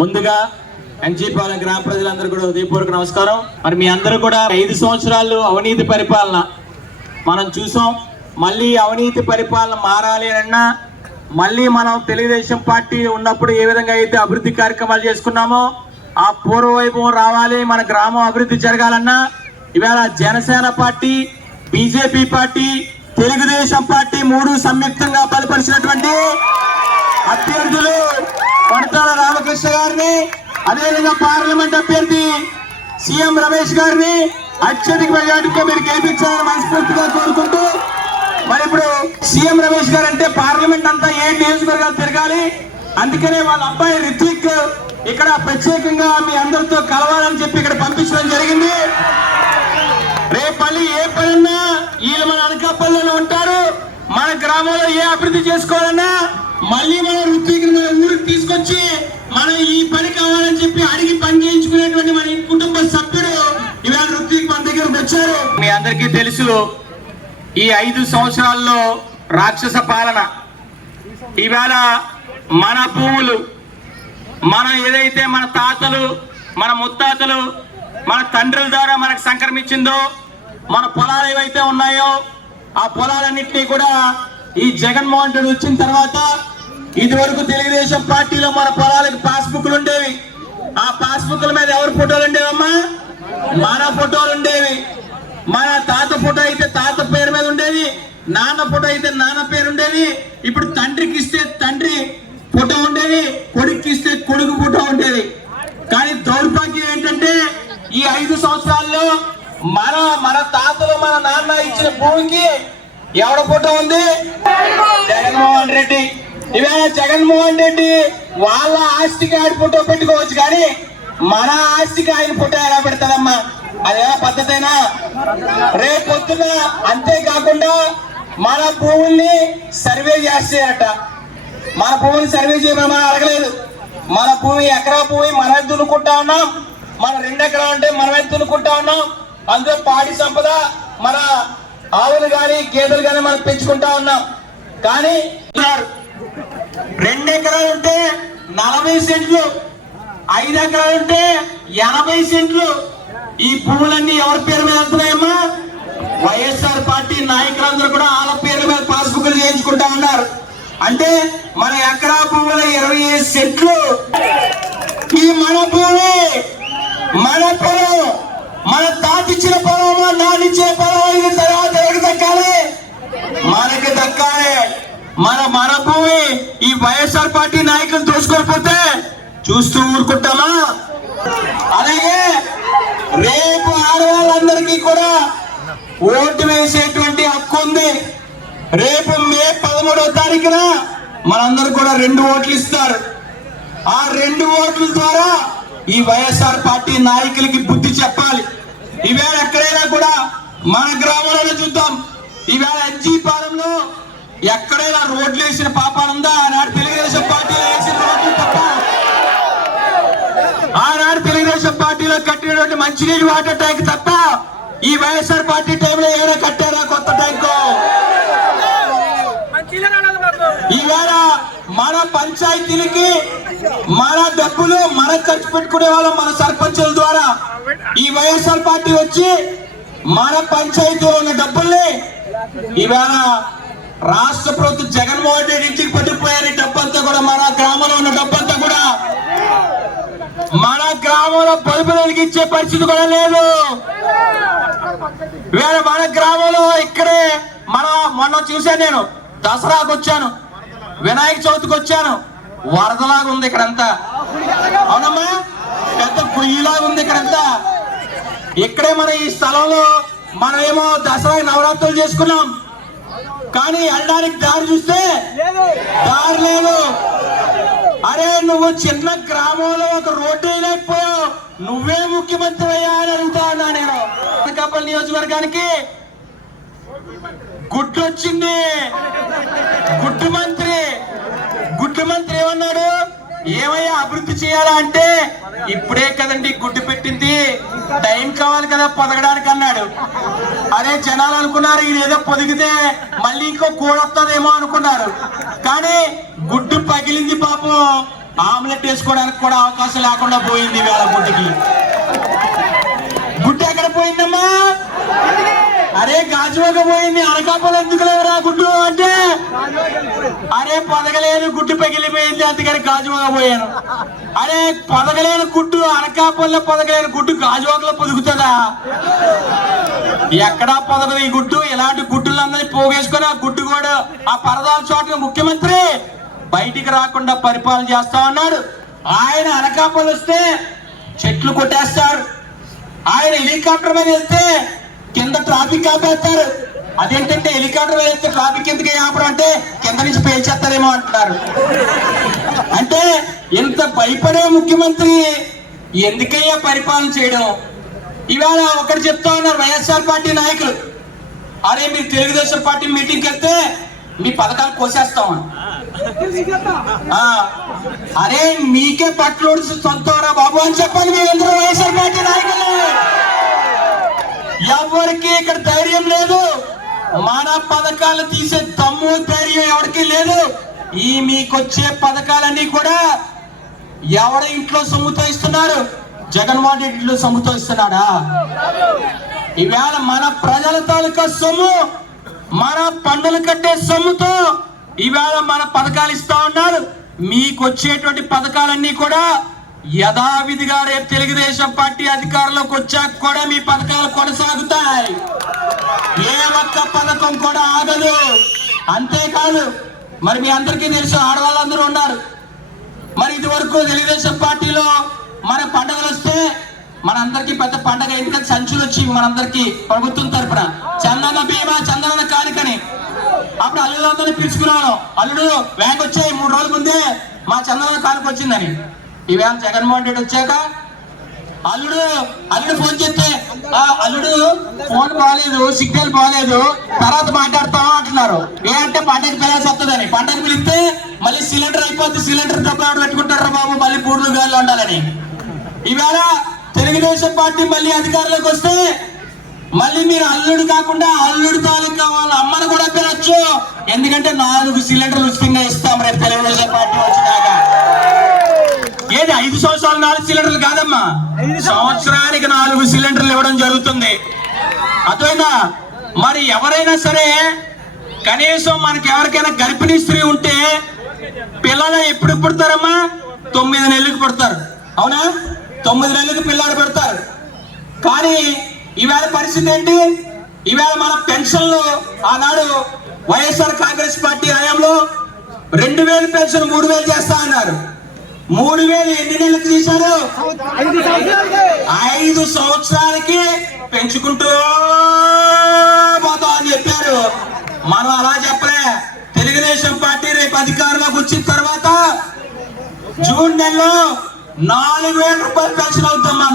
ముందుగా ఎన్జీపాలెం గ్రామ ప్రజలందరూ కూడా హృదయపూర్వక నమస్కారం. మరి మీ అందరూ కూడా 5 సంవత్సరాలు అవినీతి పరిపాలన మనం చూసాం. మళ్ళీ అవినీతి పరిపాలన మారాలి అన్నా, మళ్ళీ మనం తెలుగుదేశం పార్టీ ఉన్నప్పుడు ఏ విధంగా అయితే అభివృద్ధి కార్యక్రమాలు చేసుకున్నామో ఆ పూర్వవైభవం రావాలి, మన గ్రామం అభివృద్ధి జరగాలన్నా ఇవాళ Janasena party, BJP party, Telugu Desam party 3 సంయుక్తంగా బలపరిచినటువంటి అభ్యర్థులు కొనతాల రామకృష్ణ గారిని, అదేవిధంగా పార్లమెంట్ అభ్యర్థి సీఎం రమేష్ గారిని అత్యధిక మెజార్టీతో మీరు గెలిపించాలని మనస్ఫూర్తిగా కోరుకుంటూ, మరి ఇప్పుడు సీఎం రమేష్ గారు అంటే పార్లమెంట్ అంతా 7 నియోజకవర్గాలు తిరగాలి. అందుకనే వాళ్ళ అబ్బాయి రిత్విక్ ఇక్కడ ప్రత్యేకంగా మీ అందరితో కలవాలని చెప్పి ఇక్కడ పంపించడం జరిగింది. రేపు మళ్ళీ ఏ పనన్నా వీళ్ళు మన అనకాపల్లిలో ఉంటారు. మన గ్రామంలో ఏ అభివృద్ధి చేసుకోవాలన్నా మళ్ళీ మనం రిత్విక్ మన ఊరికి తీసుకొచ్చి మనం ఈ పని కావాలని చెప్పి అడిగి పని చేయించుకునేటువంటి మన కుటుంబ సభ్యుడు ఇవాళ రిత్విక్ మన దగ్గరకు వచ్చారు. మీ అందరికీ తెలుసు, ఈ 5 సంవత్సరాల్లో రాక్షస పాలన. ఇవాళ మన భూములు, మనం ఏదైతే మన తాతలు, మన ముత్తాతలు, మన తండ్రుల ద్వారా మనకు సంక్రమించిందో, మన పొలాలు ఏవైతే ఉన్నాయో ఆ పొలాలన్నింటినీ కూడా ఈ జగన్మోహన్ రెడ్డి వచ్చిన తర్వాత, ఇది వరకు తెలుగుదేశం పార్టీలో మన పొలాలకు పాస్బుక్లు ఉండేవి. ఆ పాస్బుక్ల మీద ఎవరి ఫోటోలు ఉండేవమ్మా? మన ఫోటోలు ఉండేవి. మన తాత ఫోటో అయితే తాత పేరు మీద ఉండేది, నాన్న ఫోటో అయితే నాన్న పేరు ఉండేది. ఇప్పుడు తండ్రికి ఇస్తే తండ్రి ఫోటో ఉండేది, కొడుకు ఇస్తే కొడుకు ఫోటో ఉండేది. కానీ దౌర్భాగ్యం ఏంటంటే ఈ 5 సంవత్సరాల్లో మన తాతలు, మన నాన్న ఇచ్చిన భూమికి ఎవడ ఫోటో ఉంది? జగన్మోహన్ రెడ్డి. ఇవాళ జగన్మోహన్ రెడ్డి వాళ్ళ ఆస్తికి ఆయన ఫోటో పెట్టుకోవచ్చు, కానీ మన ఆస్తికి ఆయన ఫోటో ఎలా పెడతారమ్మా? అదే పద్ధతేనా? రేపు పొద్దున అంతేకాకుండా మన భూముల్ని సర్వే చేస్తారట. మన భూమిని సర్వే చేయమని మనం అడగలేదు. మన భూమి ఎకరా భూమి మనమే దున్నుకుంటా ఉన్నాం. మన 2 ఎకరాలు అంటే మనమే దున్నుకుంటా ఉన్నాం. అందులో పాడి సంపద, మన ఆవులు కానీ గేదెలు కానీ మనం పెంచుకుంటా ఉన్నాం. కానీ 2 ఎకరాలు ఉంటే 40 సెంట్లు, 5 ఎకరాలు ఉంటే 80 సెంట్లు. ఈ భూములన్నీ ఎవరి పేరు మీద వెళ్తున్నాయమ్మా? వైఎస్ఆర్ పార్టీ నాయకులందరూ కూడా వాళ్ళ పేరు మీద పాస్బుక్లు చేయించుకుంటా ఉన్నారు. అంటే మన ఎకరా భూముల 25 సెంట్లు ఈ మన భూమి, మన పొలం, మన తాతిచ్చిన పొలం, నానిచ్చిన పొలం, ఇది తర్వాత ఎవరికి దక్కాలి? మనకి దక్కాలి. మన భూమి ఈ వైఎస్ఆర్ పార్టీ నాయకులు దోచుకోకపోతే చూస్తూ ఊరుకుంటామా? అలాగే రేపు ఆడవాళ్ళందరికీ కూడా ఓటు వేసేటువంటి హక్కు ఉంది. రేపు మే 13వ తారీఖున మనందరూ కూడా 2 ఓట్లు ఇస్తారు. ఆ 2 ఓట్ల ద్వారా ఈ వైఎస్ఆర్ పార్టీ నాయకులకి బుద్ధి చెప్పాలి. ఈవేళ ఎక్కడైనా కూడా మన గ్రామంలో చూద్దాం. ఈవేళ ఎన్జీపాలెంలో ఎక్కడైనా రోడ్లు వేసిన పాపానుందా? ఆనాడు తెలుగుదేశం పార్టీలో వేసిన రోడ్లు తప్ప, ఆనాడు తెలుగుదేశం పార్టీలో కట్టినటువంటి మంచినీటి వాటర్ ట్యాంక్ తప్ప ఈ వైఎస్ఆర్ పార్టీ టైంలో ఏమైనా కట్టారా కొత్త ట్యాంకు? ఈవేళ మన పంచాయతీలకి మన డబ్బులు మనం ఖర్చు పెట్టుకునే వాళ్ళం మన సర్పంచుల ద్వారా. ఈ వైఎస్ఆర్ పార్టీ వచ్చి మన పంచాయతీలో ఉన్న డబ్బుల్ని ఈవేళ రాష్ట్ర ప్రభుత్వం జగన్మోహన్ రెడ్డి ఇంటికి పట్టుకుపోయారు. డబ్బంతా కూడా మన గ్రామంలో ఉన్న డబ్బంతా కూడా మన గ్రామంలో పొదుపులకు ఇచ్చే పరిస్థితి కూడా లేదు. వేరే మన గ్రామంలో ఇక్కడే మొన్న చూశాను, నేను దసరాకు వచ్చాను, వినాయక చవితికి వచ్చాను, వరదలాగా ఉంది ఇక్కడంతా. అవునమ్మా, పెద్ద పొయ్యిలాగా ఉంది ఇక్కడంతా. ఇక్కడే మన ఈ స్థలంలో మనమేమో దసరా నవరాత్రులు చేసుకున్నాం, కానీ వెళ్ళడానికి దారి చూస్తే దారి లేదు. అరే నువ్వు చిన్న గ్రామంలో ఒక రోడ్డు వేయలేకపోయావు, నువ్వే ముఖ్యమంత్రి అయ్యా అని అడుగుతా ఉన్నా నేను. అనకాపల్లి నియోజకవర్గానికి గుడ్డు వచ్చింది. గుడ్డు మంత్రి ఏమన్నాడు? ఏమయ్యా అభివృద్ధి చేయాలా అంటే, ఇప్పుడే కదండి గుడ్డు పెట్టింది, టైం కావాలి కదా పొదగడానికి అన్నాడు. అరే జనాలు అనుకున్నారు ఈయన ఏదో పొదిగితే మళ్ళీ ఇంకో కూడొస్తుందేమో అనుకున్నారు. కానీ గుడ్డు పగిలింది పాపం. ఆమ్లెట్ వేసుకోవడానికి కూడా అవకాశం లేకుండా పోయింది ఇవాళ గుడ్డుకి. గుడ్డు ఎక్కడ పోయిందమ్మా? అరే గాజువాక పోయింది. అనకాపల్లి ఎందుకు లేవురా గుడ్డు అంటే, అరే పొదగలేని గుడ్డు పగిలిపోయింది అందుకని గాజువాక పోయాను. అరే పొదగలేని గుడ్డు అనకాపల్లిలో పొదగలేని గుడ్డు గాజువాకలో పొదుగుతుందా? ఎక్కడా పొదగదు ఈ గుడ్డు. ఇలాంటి గుడ్డులందరినీ పోగేసుకొని ఆ గుడ్డు కూడా ఆ పరదాల చోట్ల ముఖ్యమంత్రి బయటికి రాకుండా పరిపాలన చేస్తా ఉన్నాడు. ఆయన అనకాపల్లి వస్తే చెట్లు కొట్టేస్తారు, ఆయన హెలికాప్టర్ మీద వెళ్తే కింద ట్రాఫిక్ ఆపేస్తారు. అదేంటంటే హెలికాప్టర్ మీద వెళ్తే ట్రాఫిక్ ఎందుకు ఆపడం అంటే కింద నుంచి పేల్చేస్తారేమో అంటున్నారు. అంటే ఇంత భయపడే ముఖ్యమంత్రి ఎందుకయ్యా పరిపాలన చేయడం? ఇవాళ ఒకటి చెప్తా ఉన్నారు వైఎస్ఆర్ పార్టీ నాయకులు, అరే మీరు తెలుగుదేశం పార్టీ మీటింగ్కి వెళ్తే మీ పథకాలు కోసేస్తామని. అరే మీకే పట్లోడు సొంతవరా బాబు అని చెప్పండి మీ అందరూ వైఎస్ఆర్ పార్టీ నాయకులు. ఎవరికి ఇక్కడ ధైర్యం లేదు, మన పథకాలు తీసే దమ్ము ధైర్యం ఎవరికి లేదు. ఈ మీకొచ్చే పథకాలన్నీ కూడా ఎవరి ఇంట్లో సొమ్ముతో ఇస్తున్నారు? జగన్మోహన్ రెడ్డి ఇంట్లో సొమ్ముతో ఇస్తున్నాడా? ఈవేళ మన ప్రజల తాలూకా సొమ్ము, మన పన్నులు కట్టే సొమ్ముతో ఈవేళ మన పథకాలు ఇస్తా ఉన్నారు. మీకు వచ్చేటువంటి పథకాలన్నీ కూడా యథావిధిగా రేపు తెలుగుదేశం పార్టీ అధికారంలోకి వచ్చాక కూడా మీ పథకాలు కొనసాగుతాయి. ఏ ఒక్క పథకం కూడా ఆగదు. అంతేకాదు మరి మీ అందరికీ తెలుసు ఆడవాళ్ళందరూ ఉన్నారు. మరి ఇది వరకు తెలుగుదేశం పార్టీలో మన పండుగలు వస్తే మనందరికీ పెద్ద పండగ ఎందుకంటే సంచులు వచ్చి మనందరికీ ప్రభుత్వం తరఫున చందన బీమా చందన కానుకని అప్పుడు అల్లులందరినీ పిలుచుకున్నాను. అల్లుడు వ్యాంక్ వచ్చాయి 3 రోజుల ముందే మా చందన కానుక వచ్చిందని. ఈవేళ జగన్మోహన్ రెడ్డి వచ్చాక అల్లుడు ఫోన్ చేస్తే అల్లుడు ఫోన్ బాగాలేదు, సిగ్నల్ బాగాలేదు, తర్వాత మాట్లాడతావా అంటున్నారు. ఏ అంటే పండగ పిల్లలు వస్తుందని. పండగ పిలిస్తే మళ్ళీ సిలిండర్ అయిపోద్ది, సిలిండర్ డబ్బు పెట్టుకుంటారు బాబు, మళ్ళీ పూర్లు గాలి ఉండాలని. ఈవేళ తెలుగుదేశం పార్టీ మళ్ళీ అధికారంలోకి వస్తే మళ్ళీ మీరు అల్లుడు కాకుండా అల్లుడు తాలూకా వాళ్ళ అమ్మను కూడా పిలవచ్చు. ఎందుకంటే 4 సిలిండర్లు ఉచితంగా ఇస్తాం రేపు తెలుగుదేశం పార్టీ వచ్చినాక. ఏది 5 సంవత్సరాలు 4 సిలిండర్లు కాదమ్మా, సంవత్సరానికి 4 సిలిండర్లు ఇవ్వడం జరుగుతుంది. అదేనా? మరి ఎవరైనా సరే కనీసం మనకి ఎవరికైనా గర్భిణీ స్త్రీ ఉంటే పిల్లలు ఎప్పుడు పుడతారమ్మా? 9 నెలలకు పుడతారు. అవునా? 9 నెలలకు పిల్లాడు పెడతారు. కానీ ఈవేళ పరిస్థితి ఏంటి? ఈవేళ మన పెన్షన్లు ఆనాడు వైఎస్ఆర్ కాంగ్రెస్ పార్టీ హయాంలో 2000 పెన్షన్ 3000 చేస్తా అన్నారు. 3000 ఎన్ని నెలలకు తీశారు? 5 సంవత్సరాలకి పెంచుకుంటూ పోతాం అని చెప్పారు. మనం అలా చెప్పలే. తెలుగుదేశం పార్టీ రేపు అధికారంలోకి వచ్చిన తర్వాత జూన్ నెలలో 4000 రూపాయలు పెన్షన్ అవుతామా?